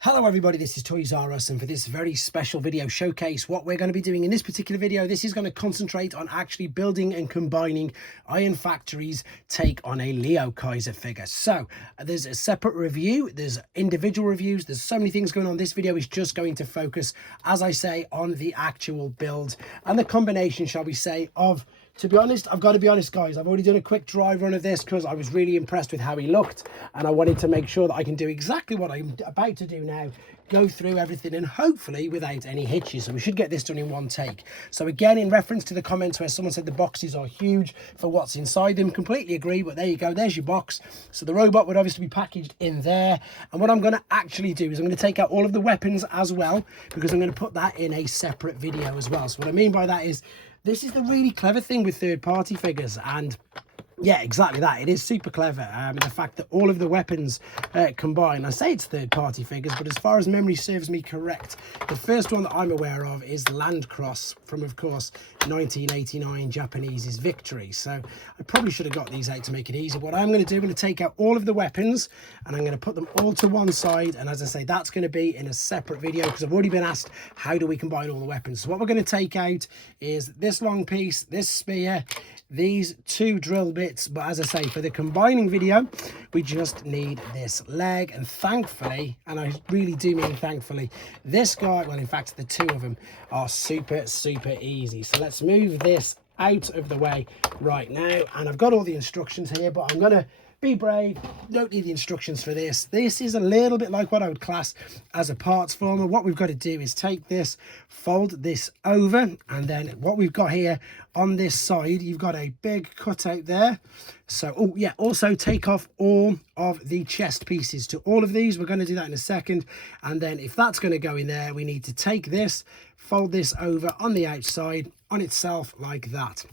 Hello everybody, this is Toys R Us, and for this very special video showcase, what we're going to be doing in this particular video, this is going to concentrate on actually building and combining Ironfactory's take on a liokaiser figure. So there's a separate review, there's individual reviews, there's so many things going on. This video is just going to focus, as I say, on the actual build and the combination, shall we say, of, to be honest, I've got to be honest, guys, I've already done a quick dry run of this because I was really impressed with how he looked, and I wanted to make sure that I can do exactly what I'm about to do now, go through everything, and hopefully without any hitches. So we should get this done in one take. So again, in reference to the comments where someone said the boxes are huge for what's inside them, completely agree, but there you go, there's your box. So the robot would obviously be packaged in there, and what I'm going to actually do is I'm going to take out all of the weapons as well, because I'm going to put that in a separate video as well. So what I mean by that is, this is the really clever thing with third-party figures, and yeah, exactly that. It is super clever. The fact that all of the weapons combine. I say it's third-party figures, but as far as memory serves me correct, the first one that I'm aware of is Landcross from, of course, 1989 Japanese's Victory. So I probably should have got these out to make it easier. What I'm going to do, I'm going to take out all of the weapons and I'm going to put them all to one side. And as I say, that's going to be in a separate video because I've already been asked, how do we combine all the weapons? So what we're going to take out is this long piece, this spear, these two drill bits, but as I say, for the combining video, we just need this leg. And thankfully, and I really do mean thankfully, this guy, well, in fact, the two of them are super easy. So let's move this out of the way right now. And I've got all the instructions here, but I'm gonna be brave, don't need the instructions for this. This is a little bit like what I would class as a parts former. What we've got to do is take this, fold this over, and then what we've got here on this side, you've got a big cutout there. So, oh yeah, also take off all of the chest pieces to all of these. We're going to do that in a second. And then if that's going to go in there, we need to take this, fold this over on the outside on itself like that.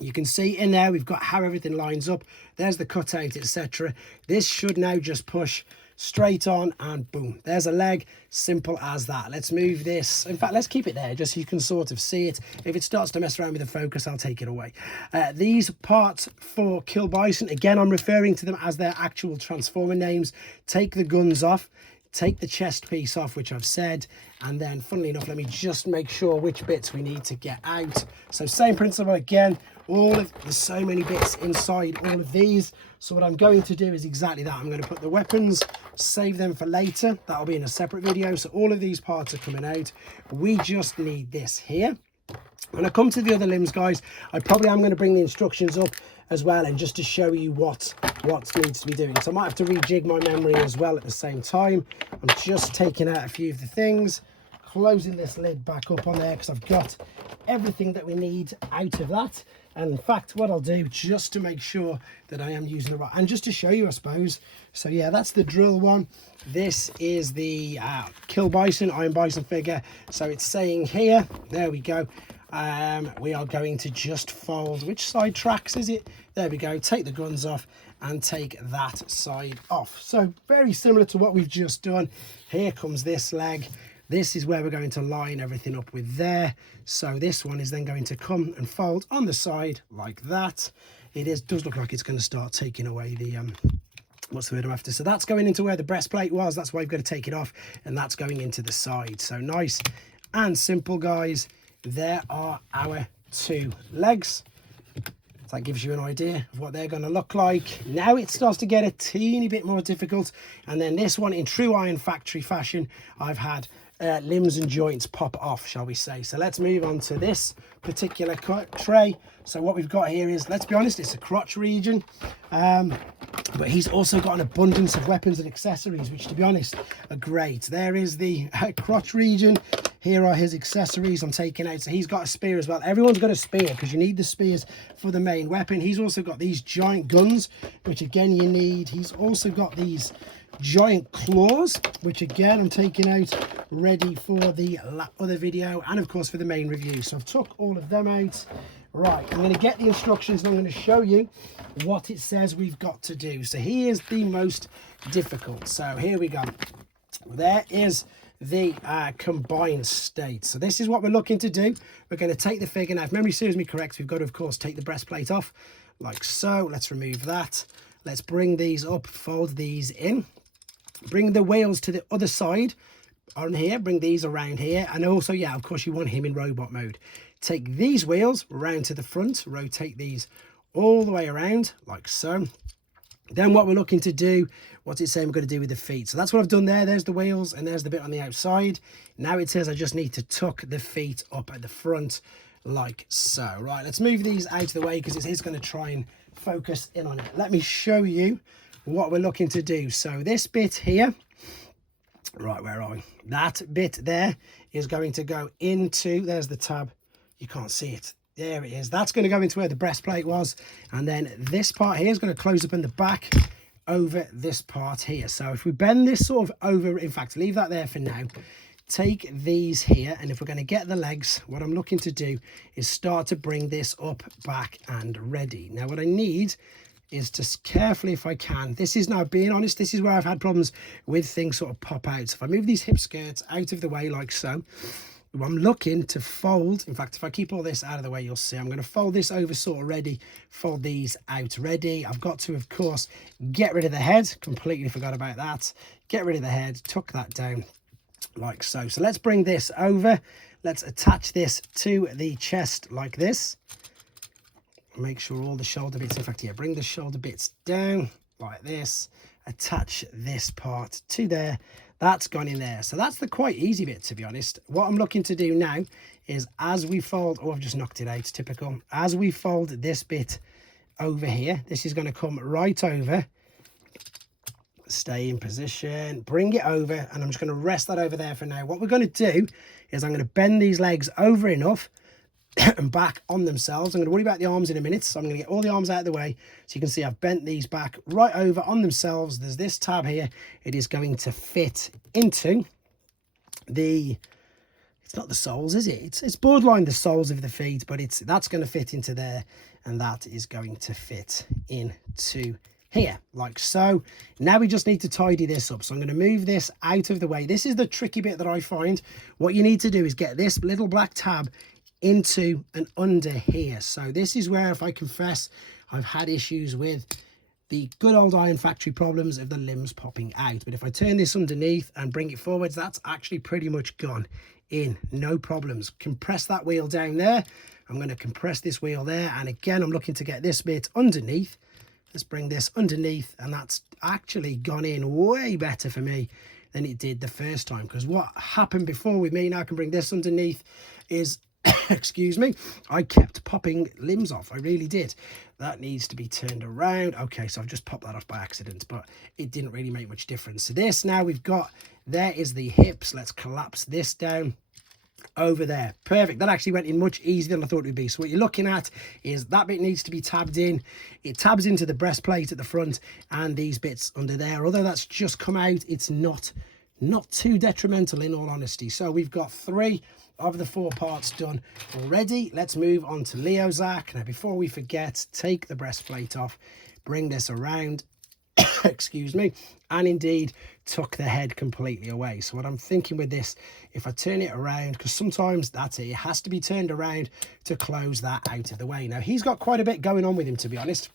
You can see in there we've got how everything lines up. There's the cutout, etc. This should now just push straight on and boom, there's a leg. Simple as that. Let's move this, in fact, let's keep it there just so you can sort of see it. If it starts to mess around with the focus, I'll take it away. These parts for Kill Bison, again, I'm referring to them as their actual transformer names. Take the guns off, take the chest piece off, which I've said, and then funnily enough, let me just make sure which bits we need to get out. So same principle again, there's so many bits inside all of these. So what I'm going to do is exactly that. I'm going to put the weapons, save them for later. That'll be in a separate video. So all of these parts are coming out. We just need this here. When I come to the other limbs, guys, I probably am going to bring the instructions up as well, and just to show you what needs to be doing. So I might have to rejig my memory as well at the same time. I'm just taking out a few of the things, closing this lid back up on there because I've got everything that we need out of that. And in fact, what I'll do, just to make sure that I am using the right, and just to show you, I suppose. So yeah, that's the drill one. This is the Kill Bison, Iron Bison figure. So it's saying here, there we go. We are going to just fold, which side tracks is it? There we go, take the guns off and take that side off. So very similar to what we've just done. Here comes this leg. This is where we're going to line everything up with there. So this one is then going to come and fold on the side like that. Does look like it's going to start taking away the what's the word I'm after. So that's going into where the breastplate was. That's why you've got to take it off, and that's going into the side. So nice and simple, guys. There are our two legs. That gives you an idea of what they're going to look like. Now it starts to get a teeny bit more difficult. And then this one, in true Ironfactory fashion, I've had limbs and joints pop off, shall we say. So let's move on to this particular tray. So what we've got here is, let's be honest, it's a crotch region. But he's also got an abundance of weapons and accessories, which, to be honest, are great. There is the crotch region. Here are his accessories I'm taking out. So he's got a spear as well. Everyone's got a spear because you need the spears for the main weapon. He's also got these giant guns, which again you need. He's also got these giant claws, which again I'm taking out, ready for the other video and of course for the main review. So I've took all of them out. Right, I'm going to get the instructions and I'm going to show you what it says we've got to do. So here's the most difficult. So here we go. There is the combined state. So this is what we're looking to do. We're going to take the figure. Now, if memory serves me correct, we've got to, of course, take the breastplate off like so. Let's remove that. Let's bring these up, fold these in. Bring the wheels to the other side on here, bring these around here, and also, yeah, of course you want him in robot mode. Take these wheels round to the front, rotate these all the way around like so. Then what we're looking to do, what's it saying we're going to do with the feet? So that's what I've done there. There's the wheels and there's the bit on the outside. Now it says I just need to tuck the feet up at the front like so. Right, let's move these out of the way because it is going to try and focus in on it. Let me show you what we're looking to do. So this bit here, right, where are we? That bit there is going to go into, there's the tab. You can't see it. There it is. That's going to go into where the breastplate was. And then this part here is going to close up in the back over this part here. So if we bend this sort of over, in fact, leave that there for now. Take these here. And if we're going to get the legs, what I'm looking to do is start to bring this up, back and ready. Now, what I need is just carefully, if I can, this is now, being honest, this is where I've had problems with things sort of pop out. So if I move these hip skirts out of the way like so, I'm looking to fold. In fact, if I keep all this out of the way, you'll see I'm going to fold this over sort of ready, fold these out ready. I've got to, of course, get rid of the head. Completely forgot about that. Get rid of the head, tuck that down like so. So let's bring this over. Let's attach this to the chest like this. Make sure all the shoulder bits, in fact, yeah, bring the shoulder bits down like this. Attach this part to there. That's gone in there. So that's the quite easy bit, to be honest. What I'm looking to do now is as we fold, oh, I've just knocked it out, typical. As we fold this bit over here, this is going to come right over. Stay in position, bring it over, and I'm just going to rest that over there for now. What we're going to do is I'm going to bend these legs over enough and back on themselves. I'm going to worry about the arms in a minute, so I'm going to get all the arms out of the way. So you can see I've bent these back right over on themselves. There's this tab here. It is going to fit into the, it's not the soles, is it? It's borderline the soles of the feet, but that's going to fit into there, and that is going to fit into here like so. Now we just need to tidy this up, so I'm going to move this out of the way. This is the tricky bit that I find. What you need to do is get this little black tab into and under here. So this is where, if I confess, I've had issues with the good old Ironfactory problems of the limbs popping out. But if I turn this underneath and bring it forwards, that's actually pretty much gone in, no problems. Compress that wheel down there. I'm going to compress this wheel there, and again I'm looking to get this bit underneath. Let's bring this underneath, and that's actually gone in way better for me than it did the first time, because what happened before with me, now I can bring this underneath, is excuse me, I kept popping limbs off. I really did. That needs to be turned around. Okay, so I've just popped that off by accident, but it didn't really make much difference. So this, now we've got, there is the hips. Let's collapse this down over there. Perfect. That actually went in much easier than I thought it would be. So what you're looking at is that bit needs to be tabbed in. It tabs into the breastplate at the front and these bits under there. Although that's just come out, it's not too detrimental in all honesty. So we've got 3 of the 4 parts done already. Let's move on to Leozac. Now, before we forget, take the breastplate off, bring this around, excuse me, and indeed tuck the head completely away. So what I'm thinking with this, if I turn it around, because sometimes that's it has to be turned around to close that out of the way. Now, he's got quite a bit going on with him, to be honest.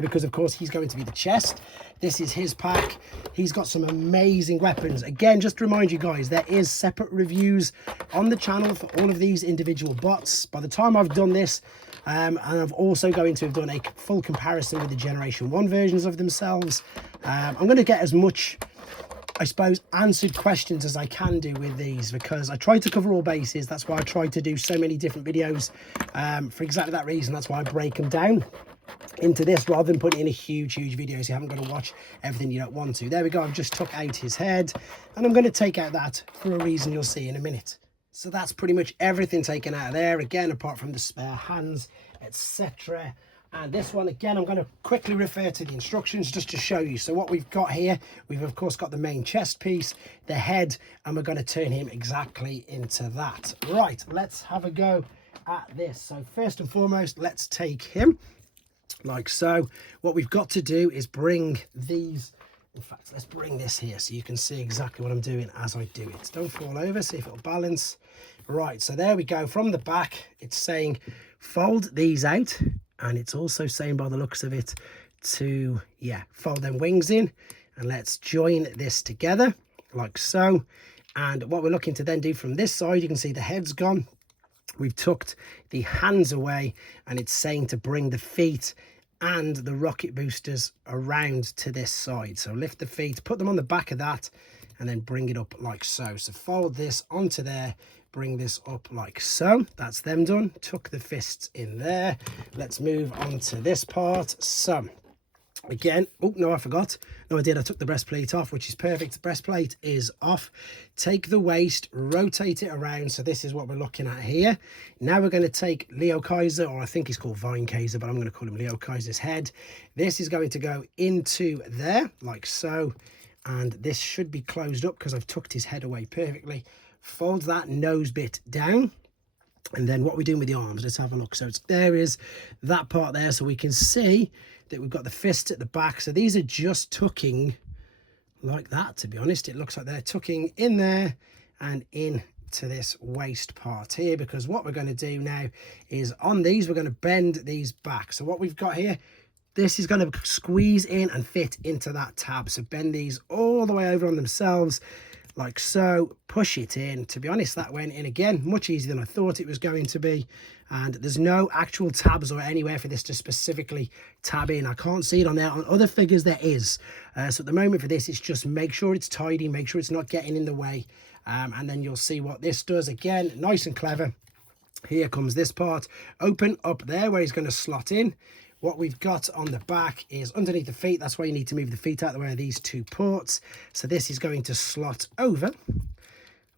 Because of course he's going to be the chest. This is his pack. He's got some amazing weapons. Again, just to remind you guys, there is separate reviews on the channel for all of these individual bots. By the time I've done this, and I'm also going to have done a full comparison with the Generation 1 versions of themselves. I'm going to get as much, I suppose, answered questions as I can do with these, because I try to cover all bases. That's why I try to do so many different videos, for exactly that reason. That's why I break them down into this rather than putting in a huge video, so you haven't got to watch everything you don't want to. There we go. I've just took out his head, and I'm going to take out that for a reason you'll see in a minute. So that's pretty much everything taken out of there, again, apart from the spare hands, etc. And this one, again, I'm going to quickly refer to the instructions just to show you. So what we've got here, we've of course got the main chest piece, the head, and we're going to turn him exactly into that. Right, let's have a go at this. So first and foremost, let's take him like so. What we've got to do is bring these, in fact, let's bring this here so you can see exactly what I'm doing as I do it. Don't fall over, see if it'll balance. Right, so there we go. From the back, it's saying fold these out, and it's also saying by the looks of it to, yeah, fold them wings in and let's join this together like so. And what we're looking to then do from this side, you can see the head's gone. We've tucked the hands away, and it's saying to bring the feet and the rocket boosters around to this side. So lift the feet, put them on the back of that, and then bring it up like so. So fold this onto there, bring this up like so. That's them done. Tuck the fists in there. Let's move on to this part. So again, oh no, I forgot. No, I did. I took the breastplate off, which is perfect. The breastplate is off. Take the waist, rotate it around. So this is what we're looking at here. Now we're going to take liokaiser, or I think he's called vineakaiser, but I'm going to call him liokaiser's head. This is going to go into there like so. And this should be closed up because I've tucked his head away perfectly. Fold that nose bit down. And then what we're doing with the arms, let's have a look. So there is that part there, so we can see that we've got the fists at the back. So these are just tucking like that, to be honest. It looks like they're tucking in there and in to this waist part here, because what we're going to do now is on these, we're going to bend these back. So what we've got here, this is going to squeeze in and fit into that tab. So bend these all the way over on themselves like so, push it in. To be honest, that went in again much easier than I thought it was going to be, and there's no actual tabs or anywhere for this to specifically tab in. I can't see it on there. On other figures there is, so at the moment for this, it's just make sure it's tidy, make sure it's not getting in the way, and then you'll see what this does. Again, nice and clever. Here comes this part, open up there where he's going to slot in. What we've got on the back is underneath the feet. That's why you need to move the feet out of the way of these two ports. So this is going to slot over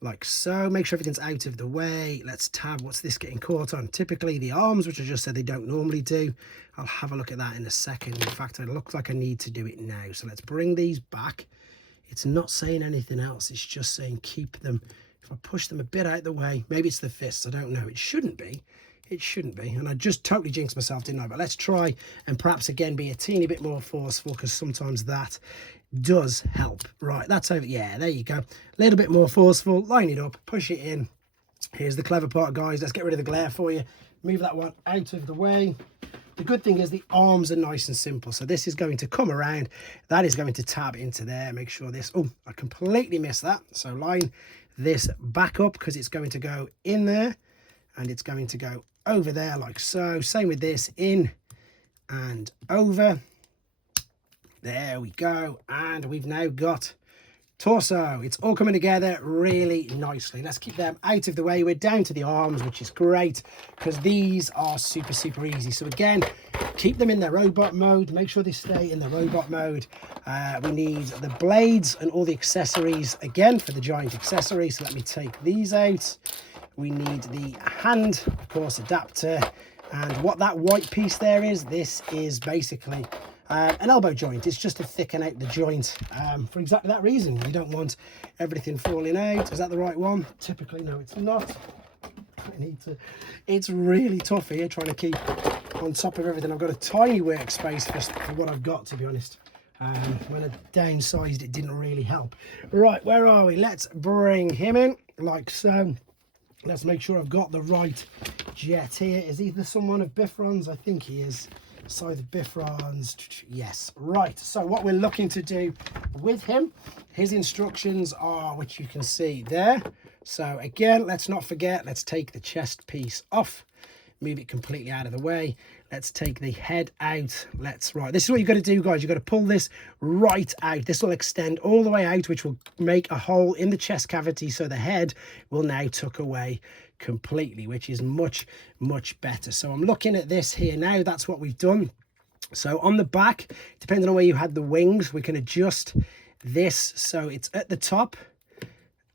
like so. Make sure everything's out of the way. Let's tab. What's this getting caught on? Typically the arms, which I just said they don't normally do. I'll have a look at that in a second. In fact, it looks like I need to do it now. So let's bring these back. It's not saying anything else. It's just saying keep them. If I push them a bit out of the way, maybe it's the fists. I don't know. It shouldn't be. It shouldn't be, and I just totally jinxed myself, didn't I? But let's try and perhaps again be a teeny bit more forceful, because sometimes that does help. Right, that's over. Yeah, there you go. A little bit more forceful. Line it up, push it in. Here's the clever part, guys. Let's get rid of the glare for you. Move that one out of the way. The good thing is the arms are nice and simple. So this is going to come around. That is going to tab into there. Make sure this... Oh, I completely missed that. So line this back up, because it's going to go in there, and it's going to go over there like so. Same with this, in and over. There we go. And we've now got torso. It's all coming together really nicely. Let's keep them out of the way. We're down to the arms, which is great, because these are super easy. So again, keep them in their robot mode. Make sure they stay in the robot mode. We need the blades and all the accessories again for the giant accessory. So let me take these out. We need the hand, of course, adapter, and what that white piece there is, this is basically an elbow joint. It's just to thicken out the joint for exactly that reason. You don't want everything falling out. Is that the right one? Typically, no, it's not. I need to. It's really tough here trying to keep on top of everything. I've got a tiny workspace for what I've got, to be honest. When I downsized, it didn't really help. Right, where are we? Let's bring him in like so. Let's make sure I've got the right jet here. Is he the someone of Bifron's? I think he is. Side of Bifron's. Yes. Right. So what we're looking to do with him, his instructions are, which you can see there. So again, let's not forget, let's take the chest piece off. Move it completely out of the way. Let's take the head out. Right, this is what you've got to do, guys. You've got to pull this right out. This will extend all the way out, which will make a hole in the chest cavity, so the head will now tuck away completely, which is much better. So I'm looking at this here now. That's what we've done. So on the back, depending on where you had the wings, we can adjust this so it's at the top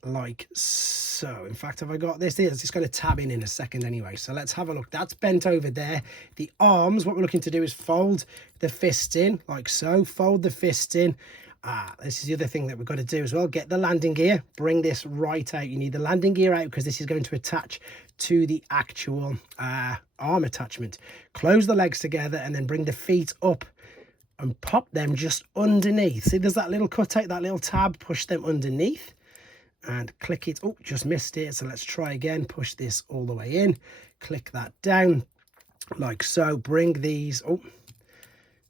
like so. In fact, have I got this? It's just going to tab in a second anyway. So let's have a look. That's bent over there. The arms, what we're looking to do is fold the fist in like so. Fold the fist in. This is the other thing that we've got to do as well. Get the landing gear. Bring this right out. You need the landing gear out because this is going to attach to the actual arm attachment. Close the legs together and then bring the feet up and pop them just underneath. See, there's that little cutout, that little tab. Push them underneath and click it. Oh, just missed it. So let's try again. Push this all the way in. Click that down like so. Bring these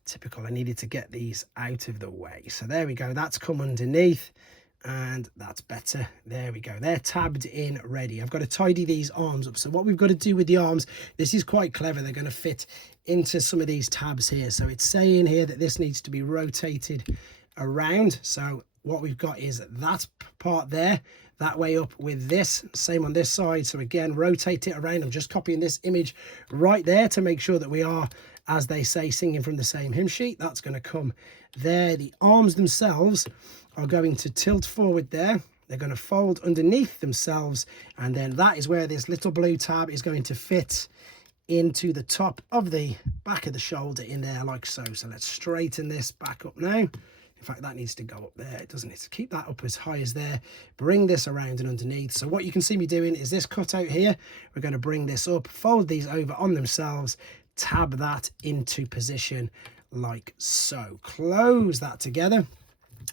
Typical, I needed to get these out of the way. So there we go, that's come underneath, and that's better. There we go, they're tabbed in, ready. I've got to tidy these arms up. So what we've got to do with the arms, this is quite clever, they're going to fit into some of these tabs here. So it's saying here that this needs to be rotated around. So what we've got is that part there, that way up with this, same on this side. So again, rotate it around. I'm just copying this image right there to make sure that we are, as they say, singing from the same hymn sheet. That's going to come there. The arms themselves are going to tilt forward there. They're going to fold underneath themselves, and then that is where this little blue tab is going to fit into the top of the back of the shoulder in there, like so. So let's straighten this back up now. In fact, that needs to go up there, doesn't it? Keep that up as high as there. Bring this around and underneath. So what you can see me doing is this cutout here. We're going to bring this up, fold these over on themselves, tab that into position like so. Close that together.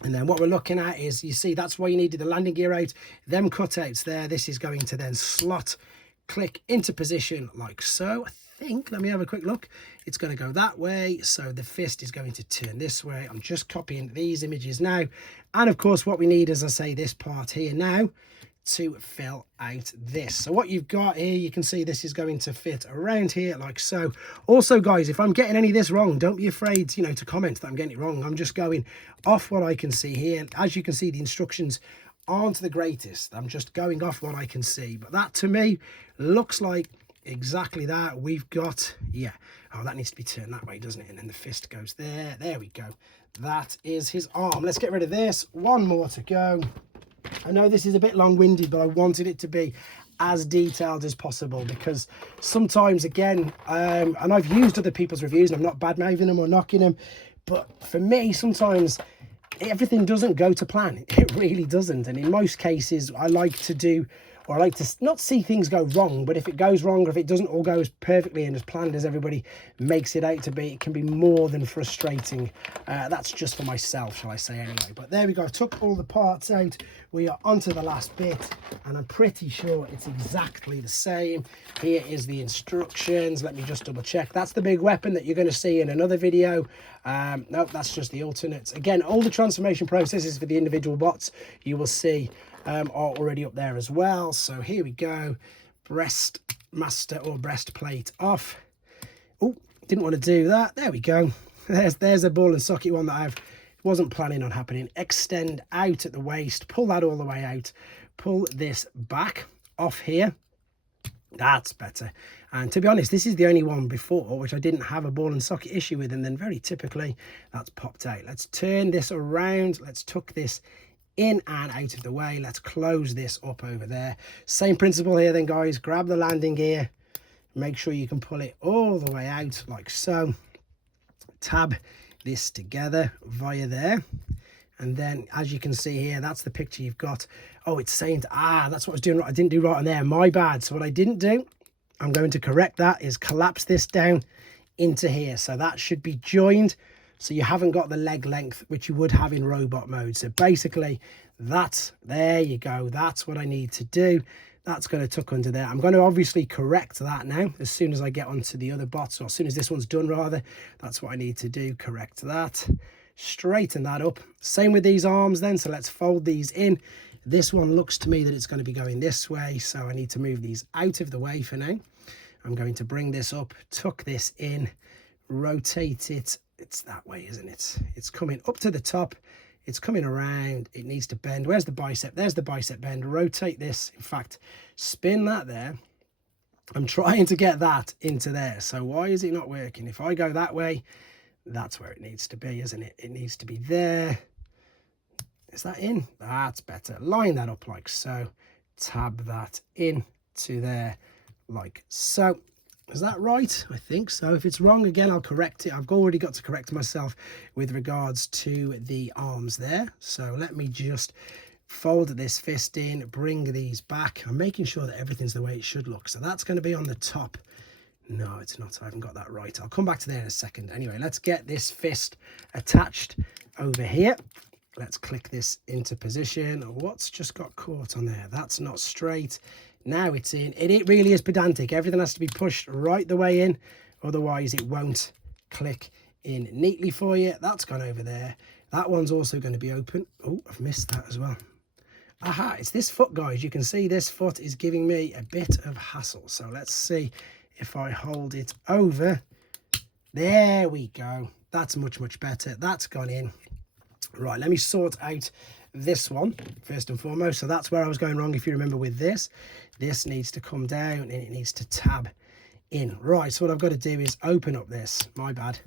And then what we're looking at is, you see, that's why you needed the landing gear out. Them cutouts there, this is going to then slot, click into position like so. I think, let me have a quick look. It's going to go that way. So the fist is going to turn this way. I'm just copying these images now. And of course, what we need, as I say, this part here now to fill out this. So what you've got here, you can see this is going to fit around here like so. Also, guys, if I'm getting any of this wrong, don't be afraid, you know, to comment that I'm getting it wrong. I'm just going off what I can see here. As you can see, the instructions aren't the greatest. I'm just going off what I can see. But that to me looks like exactly that. We've got, yeah, oh, that needs to be turned that way, doesn't it? And then the fist goes there. There we go. That is his arm. Let's get rid of this. One more to go. I know this is a bit long-winded, but I wanted it to be as detailed as possible, because sometimes, again, and I've used other people's reviews and I'm not bad-mouthing them or knocking them, but for me, sometimes everything doesn't go to plan. It really doesn't. And in most cases, I like to do, or I like to not see things go wrong, but if it goes wrong, or if it doesn't all go as perfectly and as planned as everybody makes it out to be, it can be more than frustrating. That's just for myself, shall I say, anyway. But there we go. I took all the parts out. We are onto the last bit, and I'm pretty sure it's exactly the same. Here is the instructions. Let me just double check. That's the big weapon that you're going to see in another video. Nope, that's just the alternates. Again, all the transformation processes for the individual bots you will see are already up there as well. So here we go. Breast master or breastplate off. Oh, didn't want to do that. There we go. There's a ball and socket one that I wasn't planning on happening. Extend out at the waist. Pull that all the way out. Pull this back off here. That's better. And to be honest, this is the only one before which I didn't have a ball and socket issue with, and then very typically that's popped out. Let's turn this around. Let's tuck this in and out of the way. Let's close this up over there. Same principle here then, guys. Grab the landing gear, make sure you can pull it all the way out like so. Tab this together via there, and then as you can see here, that's the picture you've got. Oh, it's saying that's what I was doing right. I didn't do right on there, my bad. So what I didn't do, I'm going to correct that, is collapse this down into here. So that should be joined, so you haven't got the leg length which you would have in robot mode. So basically that's, there you go, that's what I need to do. That's going to tuck under there. I'm going to obviously correct that now as soon as I get onto the other bots, or as soon as this one's done rather. That's what I need to do, correct that, straighten that up. Same with these arms then, so let's fold these in. This one looks to me that it's going to be going this way, so I need to move these out of the way for now. I'm going to bring this up, tuck this in, rotate it. It's that way, isn't it? It's coming up to the top. It's coming around. It needs to bend. Where's the bicep? There's the bicep bend. Rotate this. In fact, spin that there. I'm trying to get that into there. So why is it not working? If I go that way, that's where it needs to be, isn't it? It needs to be there. Is that in? That's better. Line that up like so. Tab that into there like so. Is that right? I think so. If it's wrong, again, I'll correct it. I've already got to correct myself with regards to the arms there. So let me just fold this fist in, bring these back. I'm making sure that everything's the way it should look. So that's going to be on the top. No, it's not. I haven't got that right. I'll come back to there in a second. Anyway, let's get this fist attached over here. Let's click this into position. What's just got caught on there? That's not straight. Now it's in. It really is pedantic. Everything has to be pushed right the way in, otherwise it won't click in neatly for you. That's gone over there. That one's also going to be open. Oh, I've missed that as well. Aha, it's this foot, guys. You can see this foot is giving me a bit of hassle. So let's see if I hold it over. There we go. That's much, much better. That's gone in. Right, let me sort out this one first and foremost. So that's where I was going wrong. If you remember with this needs to come down and it needs to tab in. Right, so what I've got to do is open up this. My bad.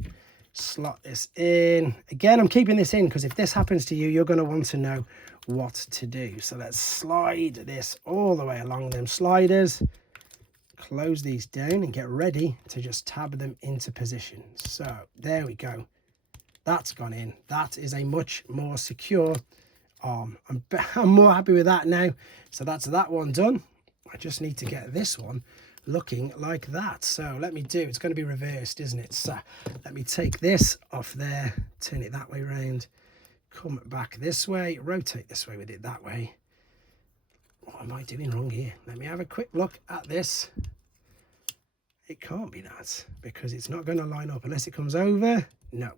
Slot this in. Again, I'm keeping this in because if this happens to you, you're going to want to know what to do. So let's slide this all the way along them sliders. Close these down and get ready to just tab them into position. So there we go. That's gone in. That is a much more secure arm. I'm more happy with that now. So that's that one done. I just need to get this one looking like that. So let me do, it's going to be reversed, isn't it? So let me take this off there, turn it that way round, come back this way, rotate this way with it that way. What am I doing wrong here? Let me have a quick look at this. It can't be that because it's not going to line up unless it comes over. No.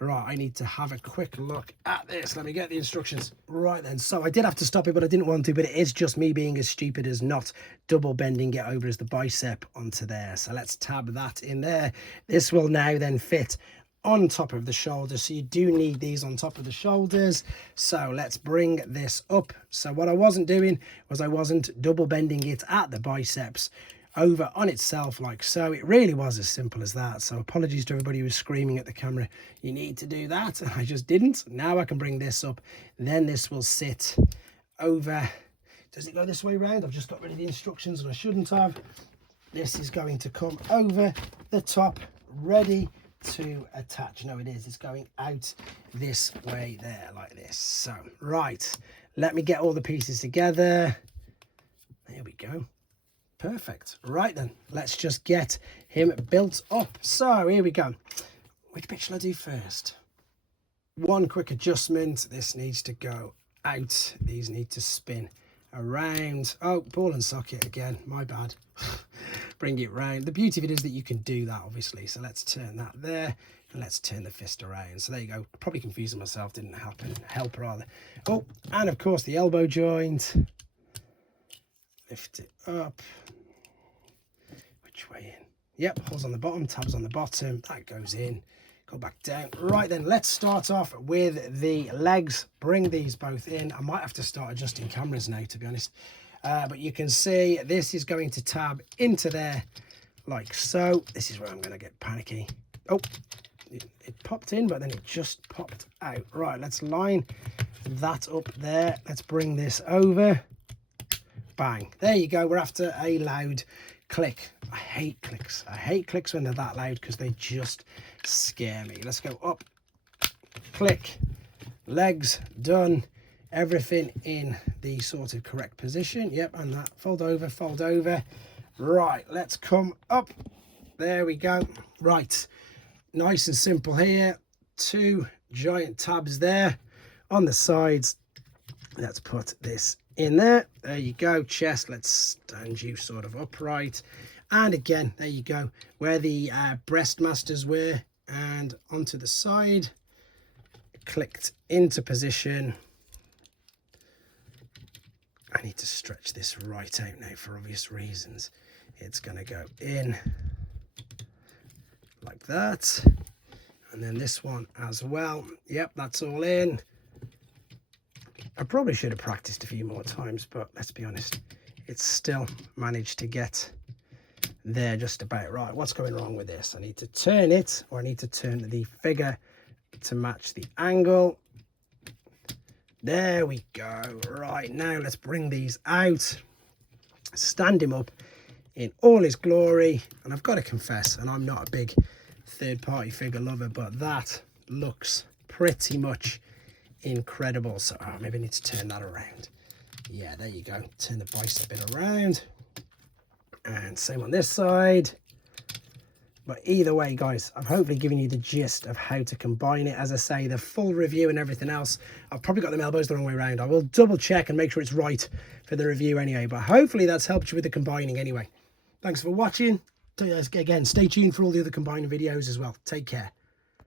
Right, I need to have a quick look at this. Let me get the instructions. Right then, so I did have to stop it, but I didn't want to, but it is just me being as stupid as not double bending it over as the bicep onto there. So let's tab that in there. This will now then fit on top of the shoulders. So you do need these on top of the shoulders. So let's bring this up. So what I wasn't doing was I wasn't double bending it at the biceps over on itself like so. It really was as simple as that. So apologies to everybody who was screaming at the camera, you need to do that. I just didn't. Now I can bring this up. Then this will sit over. Does it go this way round? I've just got rid of the instructions and I shouldn't have. This is going to come over the top, ready to attach. No, it is. It's going out this way there like this. So, right. Let me get all the pieces together. There we go. Perfect. Right then, let's just get him built up. So here we go. Which bit shall I do first? One quick adjustment. This needs to go out. These need to spin around. Oh, ball and socket again. My bad. Bring it round. The beauty of it is that you can do that, obviously. So let's turn that there and let's turn the fist around. So there you go. Probably confusing myself. Didn't help rather. Oh, and of course the elbow joint. Lift it up. Which way in? Yep, holes on the bottom, tabs on the bottom. That goes in. Go back down. Right then, let's start off with the legs. Bring these both in. I might have to start adjusting cameras now, to be honest. But you can see this is going to tab into there like so. This is where I'm going to get panicky. Oh, it popped in, but then it just popped out. Right, let's line that up there. Let's bring this over. Bang. There you go. We're after a loud click. I hate clicks. I hate clicks when they're that loud because they just scare me. Let's go up. Click. Legs done. Everything in the sort of correct position. Yep, and that. Fold over, fold over. Right, let's come up. There we go. Right. Nice and simple here. Two giant tabs there on the sides. Let's put this in there. There you go. Chest, let's stand you sort of upright. And again, there you go, where the breast masters were, and onto the side. Clicked into position. I need to stretch this right out now for obvious reasons. It's going to go in like that. And then this one as well. Yep, that's all in. I probably should have practiced a few more times, but let's be honest, it's still managed to get there just about right. What's going wrong with this? I need to turn it, or I need to turn the figure to match the angle. There we go. Right, now let's bring these out, stand him up in all his glory. And I've got to confess, and I'm not a big third-party figure lover, but that looks pretty much incredible. So maybe I need to turn that around. Yeah, there you go. Turn the bicep bit around, and same on this side. But either way, guys, I've hopefully given you the gist of how to combine it. As I say, the full review and everything else, I've probably got the elbows the wrong way around. I will double check and make sure it's right for the review anyway, but hopefully that's helped you with the combining anyway. Thanks for watching. Again, stay tuned for all the other combining videos as well. Take care.